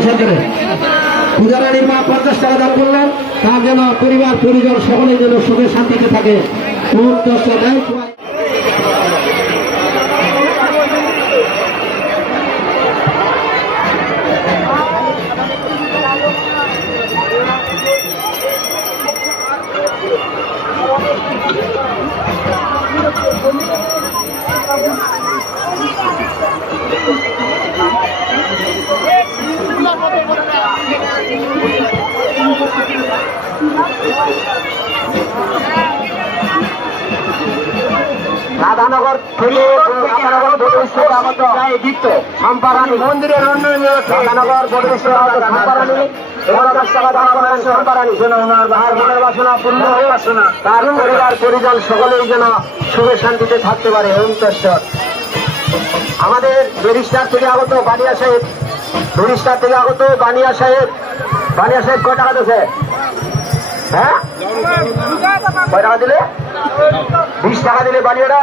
বসার জন্য পূজারানীর মা 50 টাকা দান করলেন, তার যেন পরিবার পরিজন সকলেই যেন সুখে শান্তিতে থাকে। রাধানগর থেকে সম্পারানী মন্দিরের উন্নয়ন রাধানগর তার পরিবার পরিজন সকলেই যেন সুখে শান্তিতে থাকতে পারে। অন্তঃশ্বর আমাদের ব্যারিস্টার থেকে আগত বানিয়া সাহেব, ব্যারিস্টার থেকে আগত বানিয়া সাহেব কয় টাকা দিয়েছে? হ্যাঁ, কয় টাকা দিলে? 20 টাকা দিলে বানিয়াটা।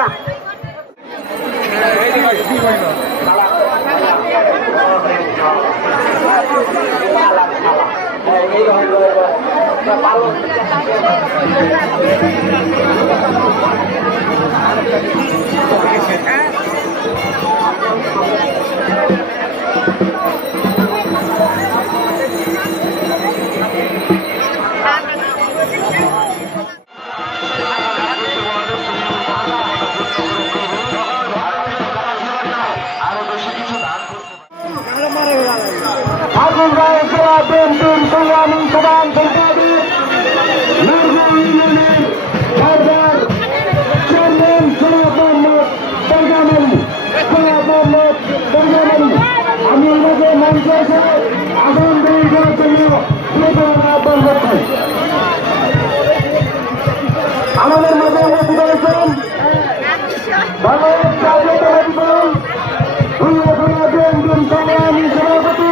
আমাদের মধ্যে রয়েছেন সংগ্রামী সভাপতি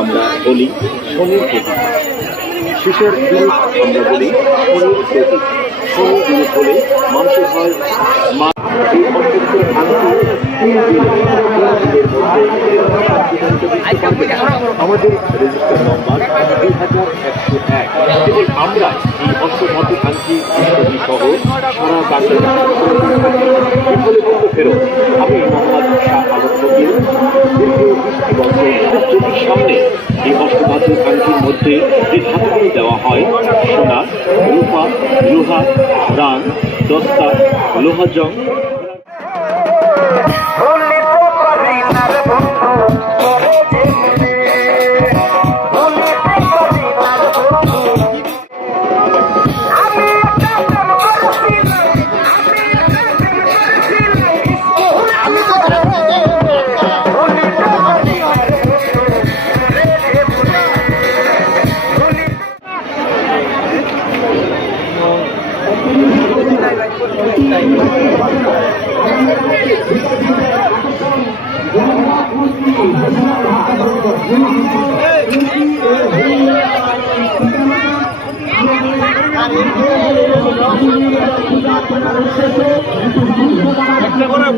আমরা বলি শনির প্রতীক, শিশুর বিরূপ আমরা বলি শনির প্রতীক। শনির বিরূপ বলে মানুষের হয় মা। এই অন্তর্গত আমাদের রেজিস্টার নম্বর 2101। কেবল আমরা এই অষ্টমহাকাঙ্ক্ষী সহ সারা বাংলাদেশ ফেরত। আমি মোহাম্মদ শাহ আলম ফকির। দীর্ঘ 20 বছর চোখের সামনে এই অষ্টমহাকাঙ্ক্ষীর মধ্যে যে ধাতুগুলো দেওয়া হয়, সোনা, রূপা, লোহা, রান, দস্তা, লোহাজং,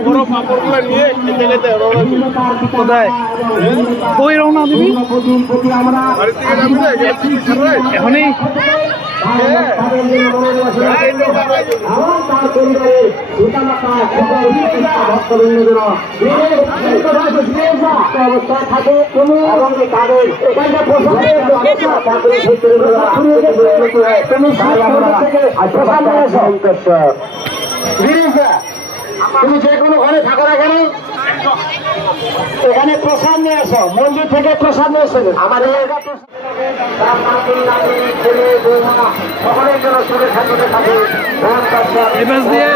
বড় পাপড়গুলো নিয়ে খেতে খেতে কোথায় কই রওনা দিবি? বাড়ি থেকে যাবে এখনই। তুমি যে কোনো ঘরে থাকো না কেন, এখানে প্রসাদ নিয়ে আসো, মন্দির থেকে প্রসাদ নিয়ে এসে আমাদের সকলের জন্য সুখে শান্তিতে থাকে। দিয়ে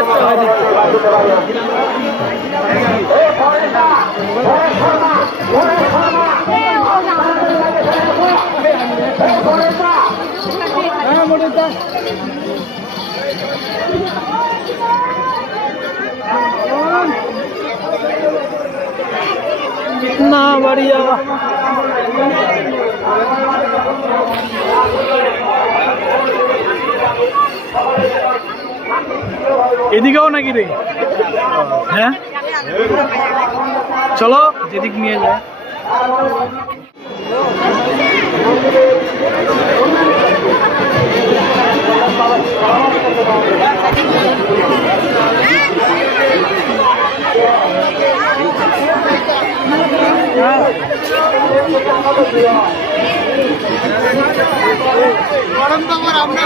না বাড়িয়া এদিকেও নাকি রে? হ্যাঁ চলো যেদিক নিয়ে যায়। আমরা